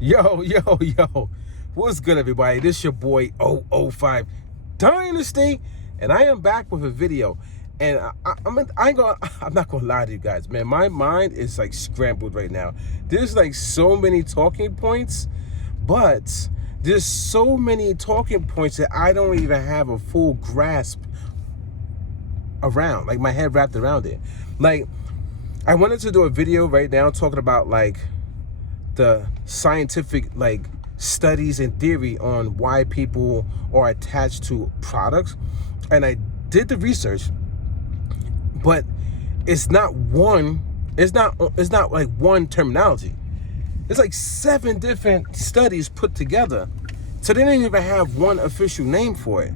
Yo. What's good, everybody? This your boy 005 Dynasty, and I am back with a video. And I'm not gonna lie to you guys, man. My mind is like scrambled right now. There's like so many talking points, but there's so many talking points that I don't even have a full grasp around, like my head wrapped around it. Like, I wanted to do a video right now talking about like the scientific like studies and theory on why people are attached to products, and I did the research, but it's not like one terminology. It's like 7 different studies put together, so they didn't even have one official name for it.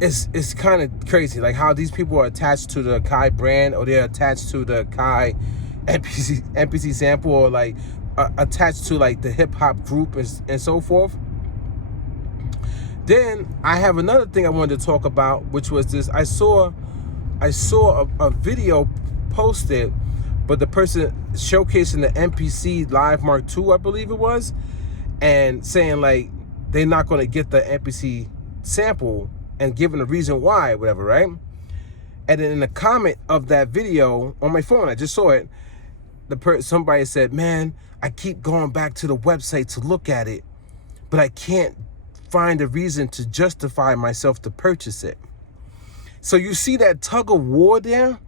It's kind of crazy, like how these people are attached to the Akai brand, or they're attached to the Akai MPC Sample, or like attached to like the hip hop group and so forth. Then I have another thing I wanted to talk about, which was this. I saw a video posted, but the person showcasing the MPC Live Mark II, I believe it was, and saying like they're not going to get the MPC Sample and giving a reason why, whatever, right? And then in the comment of that video on my phone, I just saw it, somebody said, man, I keep going back to the website to look at it, but I can't find a reason to justify myself to purchase it. So you see that tug of war there?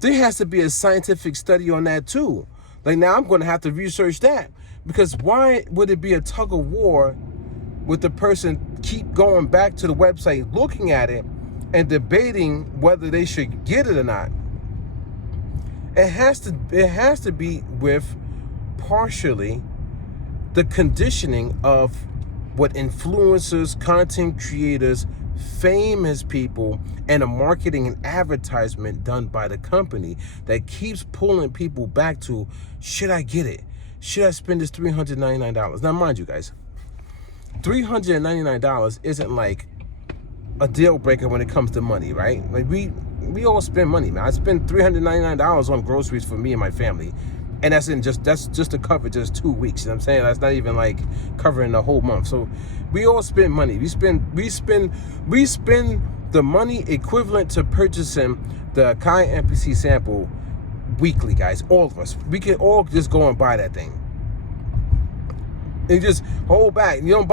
There has to be a scientific study on that too. Like, now I'm going to have to research that, because why would it be a tug of war with the person keep going back to the website, looking at it, and debating whether they should get it or not? It has to be with partially the conditioning of what influencers, content creators, famous people, and a marketing and advertisement done by the company that keeps pulling people back to, should I get it? Should I spend this $399? Now, mind you guys, $399 isn't like a deal breaker when it comes to money, right? Like we all spend money, man. I spend $399 on groceries for me and my family, and that's just to cover just 2 weeks. You know what I'm saying? That's not even like covering the whole month. So we all spend money. We spend the money equivalent to purchasing the Akai MPC Sample weekly, guys. All of us. We can all just go and buy that thing. And just hold back. You don't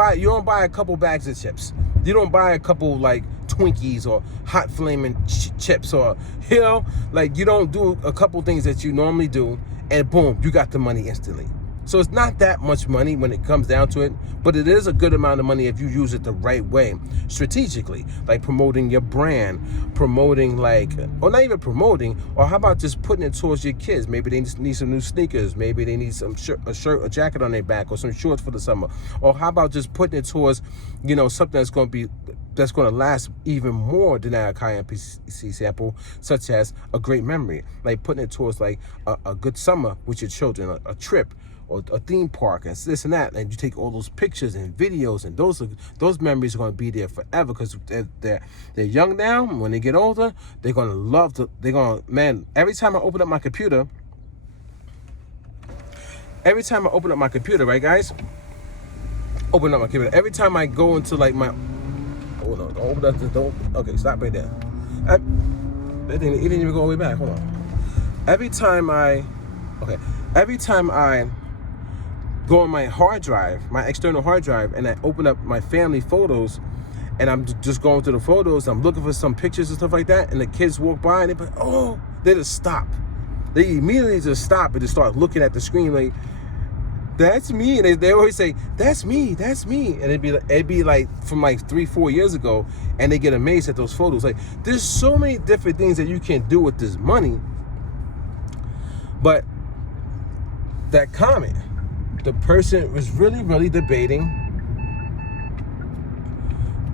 buy a couple bags of chips. You don't buy a couple like Twinkies or hot flaming chips, or, you know, like you don't do a couple things that you normally do, and boom, you got the money instantly. So it's not that much money when it comes down to it, but it is a good amount of money if you use it the right way, strategically, like promoting your brand, promoting like, or not even promoting, or how about just putting it towards your kids? Maybe they need some new sneakers, maybe they need some a jacket on their back, or some shorts for the summer, or how about just putting it towards, you know, something that's going to last even more than that Akai MPC Sample, such as a great memory, like putting it towards like a good summer with your children, a trip, or a theme park, and this and that, and you take all those pictures and videos, and those memories are going to be there forever, because they're young now. When they get older, they're going to love man, every time I open up my computer, right, guys? Open up my computer. Every time I go into like my, hold on, don't open up the, don't, okay, stop right there. It didn't even go all the way back, hold on. Every time I go on my hard drive, my external hard drive, and I open up my family photos, and I'm just going through the photos, I'm looking for some pictures and stuff like that, and the kids walk by and they be like, oh, they just stop. They immediately just stop and just start looking at the screen like, that's me. And they always say, that's me. And it'd be like from like 3-4 years ago, and they get amazed at those photos. Like, there's so many different things that you can do with this money. But that comment, the person was really debating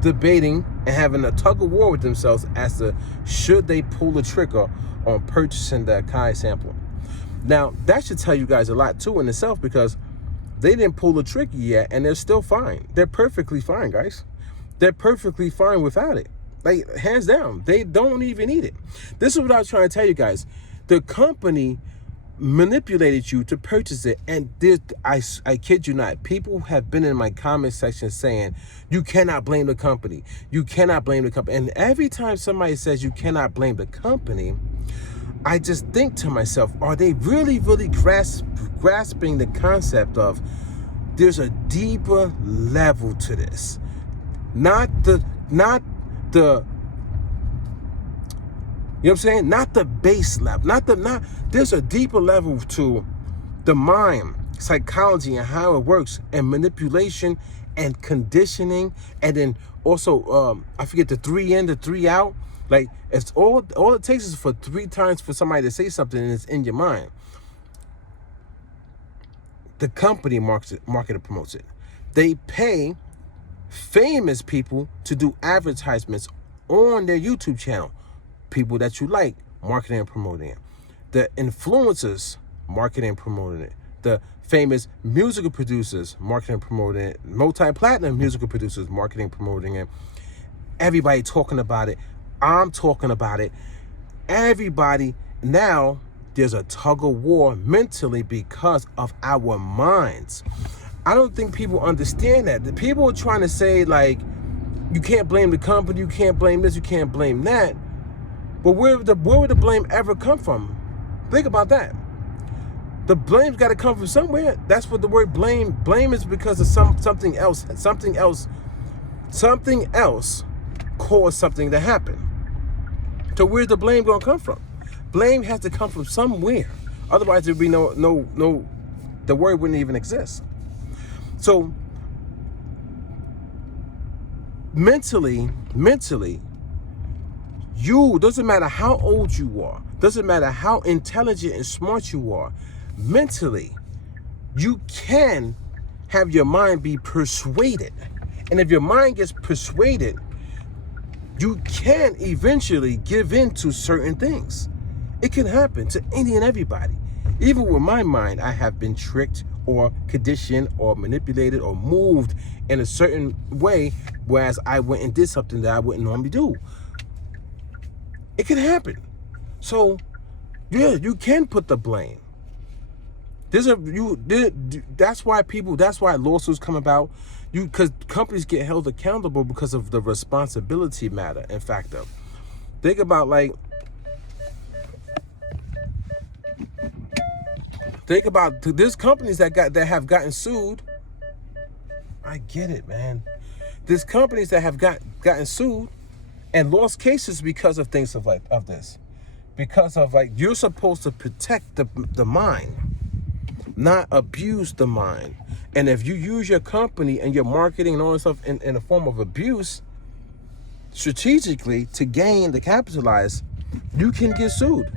and having a tug of war with themselves as to should they pull the trigger on purchasing the Akai Sample. Now, that should tell you guys a lot too in itself, because they didn't pull the trigger yet, and they're still fine. They're perfectly fine, guys. They're perfectly fine without it. Like, hands down, they don't even need it. This is what I was trying to tell you guys. The company manipulated you to purchase it. And I kid you not, people have been in my comment section saying, you cannot blame the company. You cannot blame the company. And every time somebody says you cannot blame the company, I just think to myself, are they really, really grasping the concept of there's a deeper level to this? Not the you know what I'm saying? Not the base level. There's a deeper level to the mind, psychology, and how it works, and manipulation and conditioning, and then also I forget the 3 in, the 3 out. Like, it's all it takes is for 3 times for somebody to say something and it's in your mind. The company markets and promotes it. They pay famous people to do advertisements on their YouTube channel. People that you like, marketing and promoting it. The influencers, marketing and promoting it. The famous musical producers, marketing and promoting it. Multi-platinum musical producers, marketing and promoting it. Everybody talking about it. I'm talking about it. Everybody. Now there's a tug of war mentally because of our minds. I don't think people understand that. The people are trying to say, like, you can't blame the company, you can't blame this, you can't blame that. But where would the blame ever come from? Think about that. The blame's got to come from somewhere. That's what the word blame is, because of something else. Something else caused something to happen. So where's the blame gonna come from? Blame has to come from somewhere. Otherwise, there'd be no. The word wouldn't even exist. So mentally, you, doesn't matter how old you are, doesn't matter how intelligent and smart you are, mentally, you can have your mind be persuaded. And if your mind gets persuaded, you can eventually give in to certain things. It can happen to any and everybody. Even with my mind, I have been tricked or conditioned or manipulated or moved in a certain way, whereas I went and did something that I wouldn't normally do. It can happen. So, yeah, you can put the blame. That's why lawsuits come about. Because companies get held accountable because of the responsibility matter and factor. Think about there's companies that have gotten sued. I get it, man. There's companies that have gotten sued and lost cases because of things of this. Because of, you're supposed to protect the mind, not abuse the mind. And if you use your company and your marketing and all this stuff in a form of abuse, strategically to capitalize, you can get sued.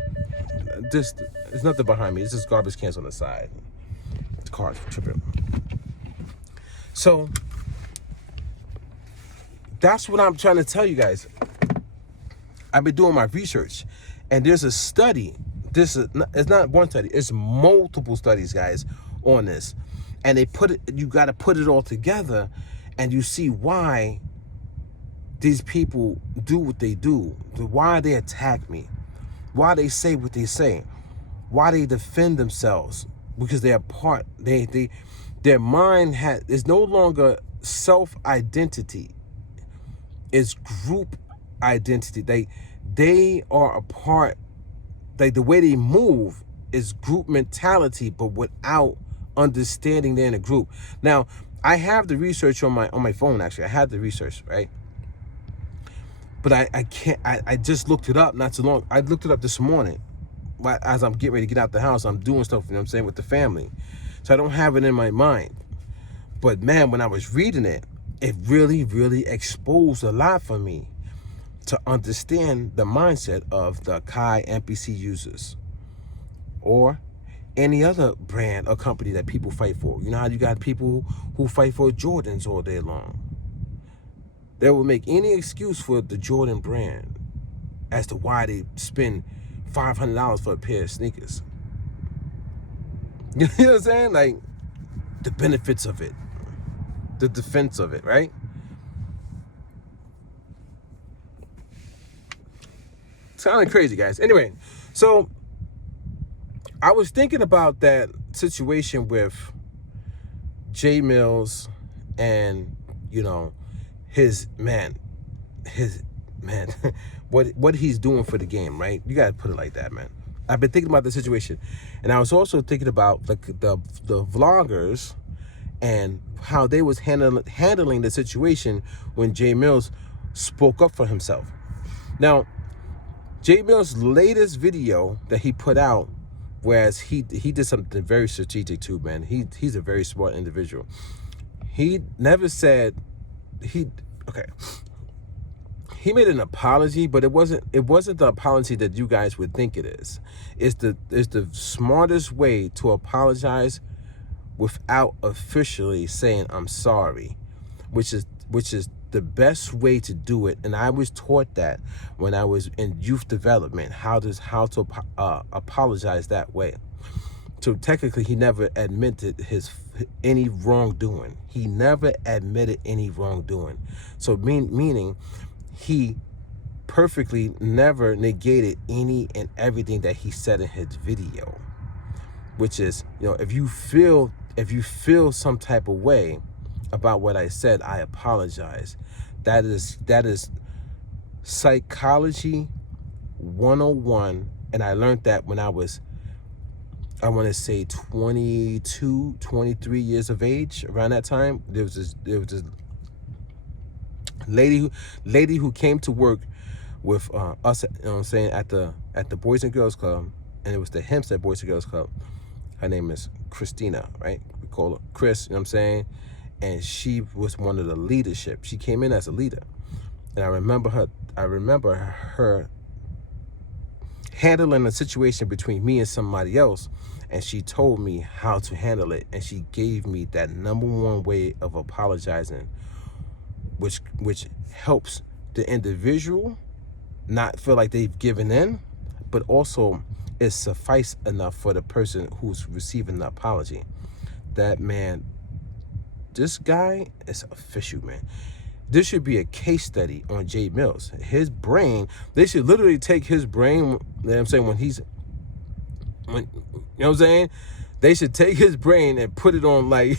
There's nothing behind me. It's just garbage cans on the side. The car's tripping. So that's what I'm trying to tell you guys. I've been doing my research, and there's a study. It's not one study. It's multiple studies, guys, on this. And you got to put it all together, and you see why these people do what they do, why they attack me, why they say what they say, why they defend themselves, because their mind is no longer self-identity, it's group identity. They are a part. The way they move is group mentality, but without understanding they're in a group. Now, I have the research on my phone. Actually, I had the research, right? But I can't. I just looked it up not too long. I looked it up this morning, as I'm getting ready to get out the house. I'm doing stuff, you know what I'm saying, with the family, so I don't have it in my mind. But man, when I was reading it, it really, really exposed a lot for me to understand the mindset of the Akai MPC users, or any other brand or company that people fight for. You know how you got people who fight for Jordans all day long. They will make any excuse for the Jordan brand as to why they spend $500 for a pair of sneakers. You know what I'm saying? Like, the benefits of it, the defense of it, right? It's kind of crazy, guys. Anyway, so I was thinking about that situation with J Mills and, you know, his man, what he's doing for the game, right? You gotta put it like that, man. I've been thinking about the situation, and I was also thinking about the vloggers and how they was handling the situation when J Mills spoke up for himself. Now, J Mills' latest video that he put out, whereas he did something very strategic too, man. He's a very smart individual. He never said okay. He made an apology, but it wasn't the apology that you guys would think it is. It's the smartest way to apologize without officially saying I'm sorry, which is the best way to do it. And I was taught that when I was in youth development, how to apologize that way. So technically, he never admitted any wrongdoing. He never admitted any wrongdoing. So meaning he perfectly never negated any and everything that he said in his video, which is, you know, if you feel some type of way about what I said, I apologize. That is psychology 101, and I learned that when I was, I want to say 22, 23 years of age. Around that time, there was this lady who came to work with us, you know what I'm saying, at the Boys and Girls Club, and it was the Hempstead Boys and Girls Club. Her name is Christina, right? We call her Chris, you know what I'm saying? And she was one of the leadership. She came in as a leader. And I remember her handling a situation between me and somebody else, and she told me how to handle it, and she gave me that #1 way of apologizing, which helps the individual not feel like they've given in, but also is suffice enough for the person who's receiving the apology. That man, this guy is official, man. This should be a case study on J Mills. His brain, they should literally take his brain, you know what I'm saying, you know what I'm saying? They should take his brain and put it on, like,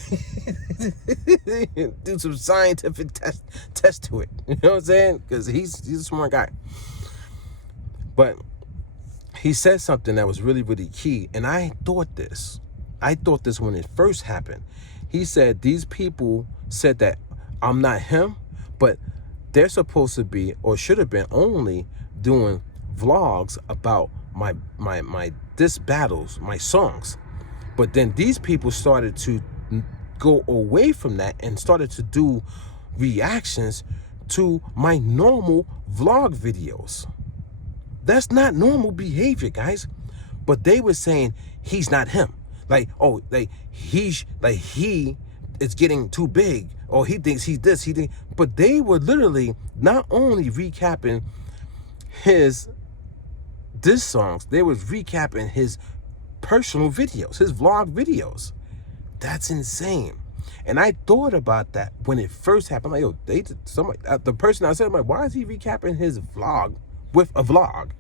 do some scientific test to it. You know what I'm saying? Because he's a smart guy. But he said something that was really, really key. And I thought this when it first happened. He said, these people said that I'm not him, but they're supposed to be, or should have been, only doing vlogs about my diss battles, my songs. But then these people started to go away from that and started to do reactions to my normal vlog videos. That's not normal behavior, guys. But they were saying he's not him. Like, oh, he is getting too big, or he thinks he's this, but they were literally not only recapping his diss songs, they was recapping his personal videos, his vlog videos. That's insane. And I thought about that when it first happened. Like, yo, the person I said, I'm like, why is he recapping his vlog with a vlog?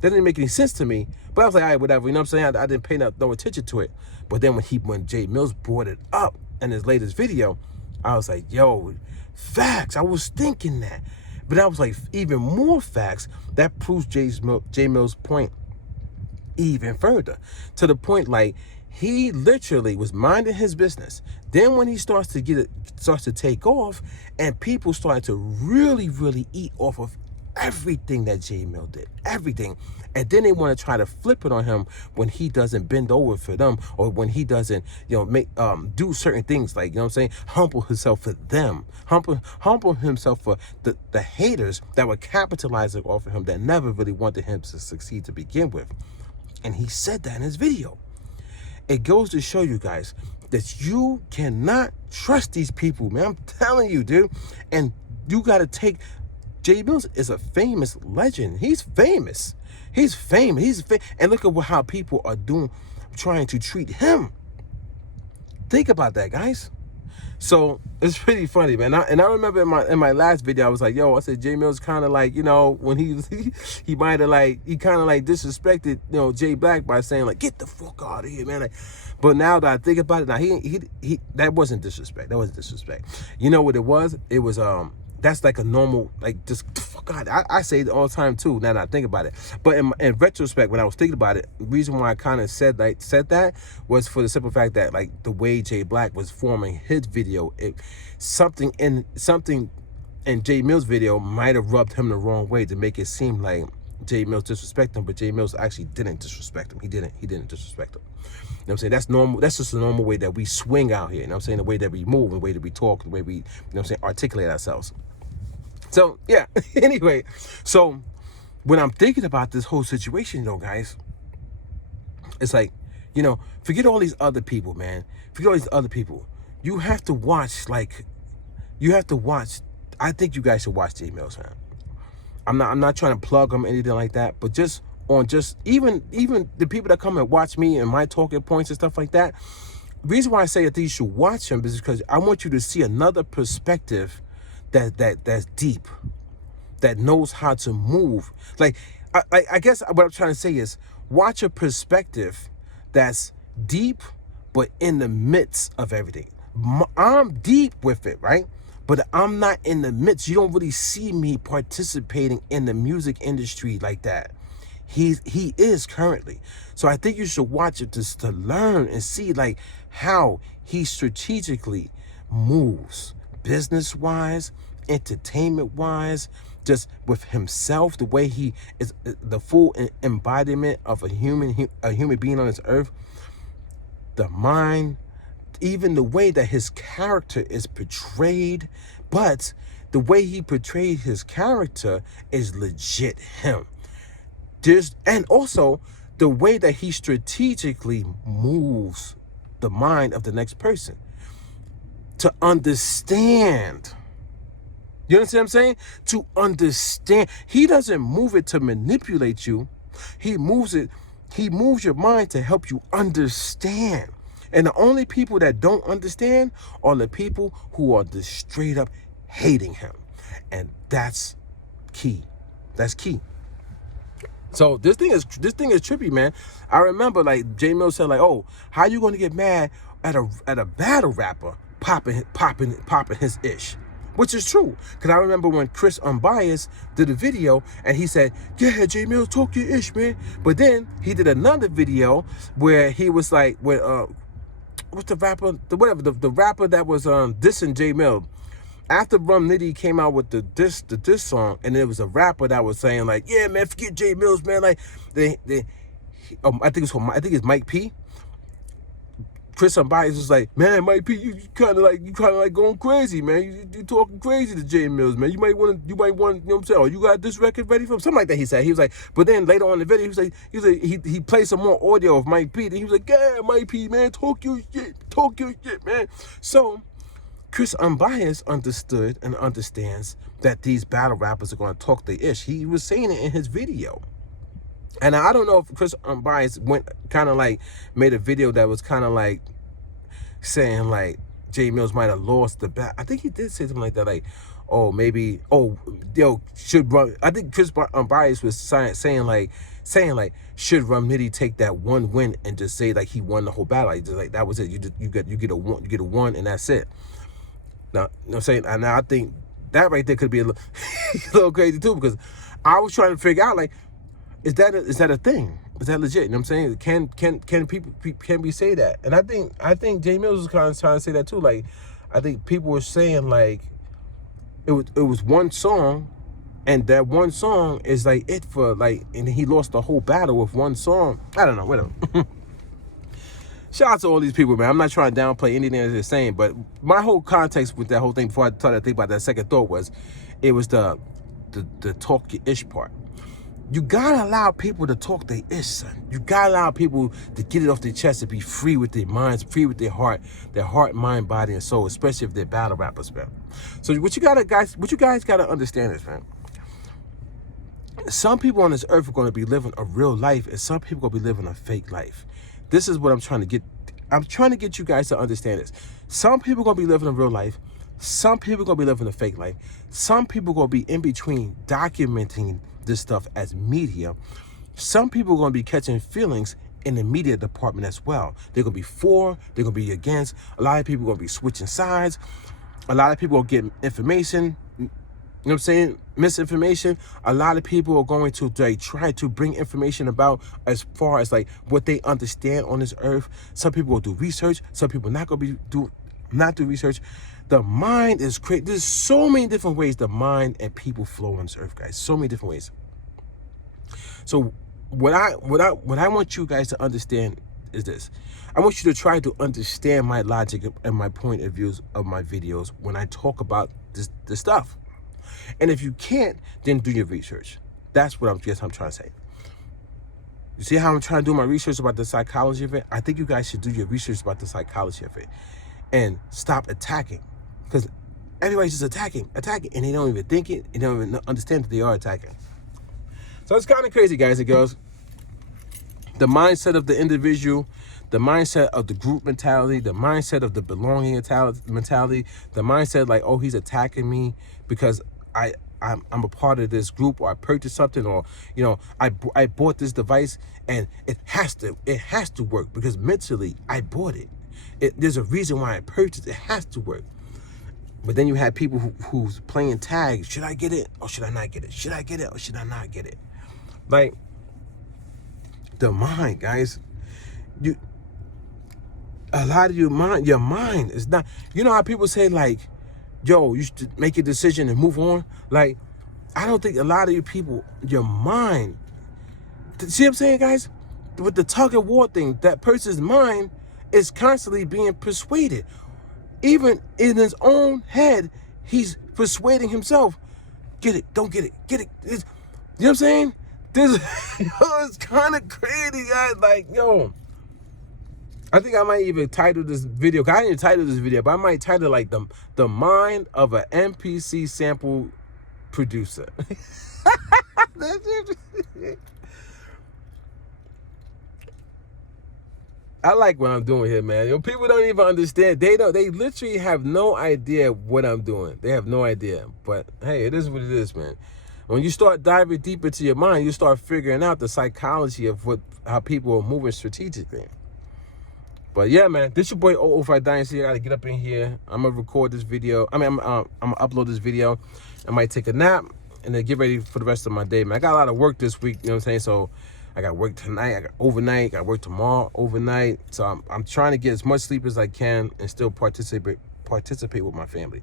That didn't make any sense to me. But I was like, all right, whatever. You know what I'm saying? I didn't pay no attention to it. But then when J Mills brought it up in his latest video, I was like, yo, facts. I was thinking that. But I was like, even more facts. That proves J Mills' point even further. To the point, like, he literally was minding his business. Then when he starts to take off, and people started to really, really eat off of everything that J Mill did, everything. And then they want to try to flip it on him when he doesn't bend over for them, or when he doesn't, you know, do certain things, like, you know what I'm saying, humble himself for them, humble himself for the haters that were capitalizing off of him, that never really wanted him to succeed to begin with. And he said that in his video. It goes to show you guys that you cannot trust these people, man. I'm telling you, dude. And you got to take, J Mills is a famous legend. He's famous. He's famous. And look at how people are trying to treat him. Think about that, guys. So it's pretty funny, man. And I remember in my last video, I was like, yo, I said Jamel's kind of like, you know, when he might have like, he kind of like disrespected, you know, Jay Black by saying like, get the fuck out of here, man. Like, but now that I think about it, now he that wasn't disrespect. That wasn't disrespect. You know what it was? It was that's like a normal, like, just fuck out. I say it all the time too, now that I think about it. But in retrospect, when I was thinking about it, the reason why I kind of said that was for the simple fact that, like, the way Jay Black was forming his video, something in Jay Mill's video might have rubbed him the wrong way to make it seem like Jay Mills disrespect him, but Jay Mills actually didn't disrespect him. He didn't disrespect him. You know what I'm saying? That's normal. That's just the normal way that we swing out here. You know what I'm saying? The way that we move, the way that we talk, the way we, you know what I'm saying, articulate ourselves. So, yeah, anyway, so when I'm thinking about this whole situation, though, guys, it's like, you know, forget all these other people, man. Forget all these other people. You have to watch, like, I think you guys should watch Jay Mills, man. I'm not trying to plug them or anything like that, but just even the people that come and watch me and my talking points and stuff like that, the reason why I say that you should watch him is because I want you to see another perspective that's deep, that knows how to move. Like, I guess what I'm trying to say is watch a perspective that's deep, but in the midst of everything. I'm deep with it, right? But I'm not in the midst. You don't really see me participating in the music industry like that. He is currently. So I think you should watch it just to learn and see, like, how he strategically moves, business-wise, entertainment-wise, just with himself, the way he is the full embodiment of a human being on this earth, the mind, even the way that his character is portrayed, but the way he portrayed his character is legit him. And also the way that he strategically moves the mind of the next person to understand. You understand what I'm saying? To understand. He doesn't move it to manipulate you. He moves your mind to help you understand. And the only people that don't understand are the people who are just straight up hating him. And that's key. That's key. So this thing is trippy, man. I remember, like, Jay Mills said, like, oh, how you gonna get mad at a battle rapper popping his ish? Which is true, because I remember when Chris Unbiased did a video and he said, yeah, Jay Mills, talk your ish, man. But then he did another video where he was like, what's the rapper, the rapper that was dissing Jay Mills. After Rum Nitty came out with the diss song, and there was a rapper that was saying, like, yeah, man, forget Jay Mills, man. Like, I think it's Mike P. Chris Unbiased was like, man, Mike P, you kind of like going crazy, man. You talking crazy to Jay Mills, man. You might want, you know what I'm saying? Oh, you got this record ready for him? Something like that. He said. He was like, but then later on in the video, he played some more audio of Mike P. Then he was like, yeah, Mike P, man, talk your shit, man. So Chris Unbiased understood and understands that these battle rappers are going to talk their ish. He was saying it in his video. And I don't know if Chris Unbiased made a video that was kind of like saying, like, Jay Mills might have lost the battle. I think he did say something like that, like, oh, maybe, oh, yo, should Rum, I think Chris Unbiased was saying like, should Rum Nitty take that one win and just say, like, he won the whole battle? Like, just like, that was it. You get a one, and that's it. Now, you know what I'm saying? And now I think that right there could be a little crazy too, because I was trying to figure out, like, is that a thing? Is that legit? You know what I'm saying? Can we say that? And I think Jay Mills was kind of trying to say that too. Like, I think people were saying, like, it was one song, and that one song is like it for, like, and he lost the whole battle with one song. I don't know, whatever. Shout out to all these people, man. I'm not trying to downplay anything that they're saying, but my whole context with that whole thing before I started to think about that second thought was, it was the talk your ish part. You gotta allow people to talk their ish, son. You gotta allow people to get it off their chest, to be free with their minds, free with their heart, mind, body, and soul, especially if they're battle rappers, man. So what you guys gotta understand is, man, some people on this earth are gonna be living a real life, and some people are gonna be living a fake life. This is what I'm trying to get I'm trying to get you guys to understand this. Some people gonna be living a real life. Some people gonna be living a fake life. Some people gonna be in between documenting this stuff as media. Some people gonna be catching feelings in the media department as well. They're gonna be for, they're gonna be against. A lot of people gonna be switching sides. A lot of people will get information, you know what I'm saying, misinformation. A lot of people are going to try to bring information about as far as like what they understand on this earth. Some people will do research. Some people not gonna not do research. The mind is crazy. There's so many different ways the mind and people flow on this earth, guys. So many different ways. So what I want you guys to understand is this. I want you to try to understand my logic and my point of views of my videos when I talk about this stuff. And if you can't, then do your research. That's what I'm trying to say. You see how I'm trying to do my research about the psychology of it? I think you guys should do your research about the psychology of it and stop attacking, because everybody's just attacking, and they don't even think it, and they don't even understand that they are attacking. So it's kind of crazy, guys and girls. The mindset of the individual, the mindset of the group mentality, the mindset of the belonging mentality, the mindset like, oh, he's attacking me because I'm a part of this group, or I purchased something, or you know, I bought this device and it has to work because mentally I bought it. There's a reason why I purchased it. It has to work. But then you have people who's playing tag. Should I get it or should I not get it? Should I get it or should I not get it? Like, the mind, guys. A lot of your mind is not, you know how people say like, yo, you should make a decision and move on. Like, I don't think a lot of you people, your mind, see what I'm saying, guys? With the tug of war thing, that person's mind is constantly being persuaded. Even in his own head, he's persuading himself. Get it, don't get it, get it. You know what I'm saying? It's kind of crazy, guys. Like, yo, I think I might even title this video, I didn't title this video, but I might title like the mind of an MPC Sample producer. I like what I'm doing here, man. Yo, people don't even understand. They literally have no idea what I'm doing. They have no idea. But hey, it is what it is, man. When you start diving deep into your mind, you start figuring out the psychology of how people are moving strategically. But yeah, man, this your boy 005 Dynasty. I gotta get up in here. I'm gonna record this video. I'm gonna upload this video. I might take a nap and then get ready for the rest of my day, man. I got a lot of work this week, you know what I'm saying? So I got work tonight, I got overnight, I got work tomorrow overnight. So I'm trying to get as much sleep as I can and still participate with my family.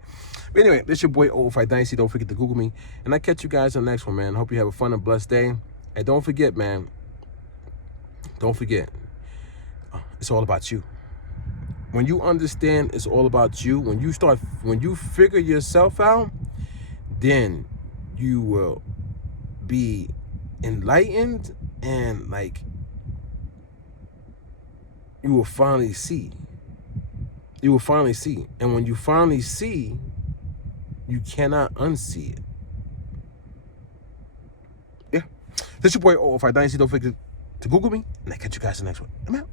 But anyway, this your boy 005 Dynasty. Don't forget to Google me. And I'll catch you guys on the next one, man. Hope you have a fun and blessed day. And don't forget, man, don't forget, it's all about you. When you understand it's all about you, when you figure yourself out, then you will be enlightened and like you will finally see. You will finally see. And when you finally see, you cannot unsee it. Yeah. This your boy 005 Dynasty. Don't forget to Google me, and I'll catch you guys in the next one. I'm out.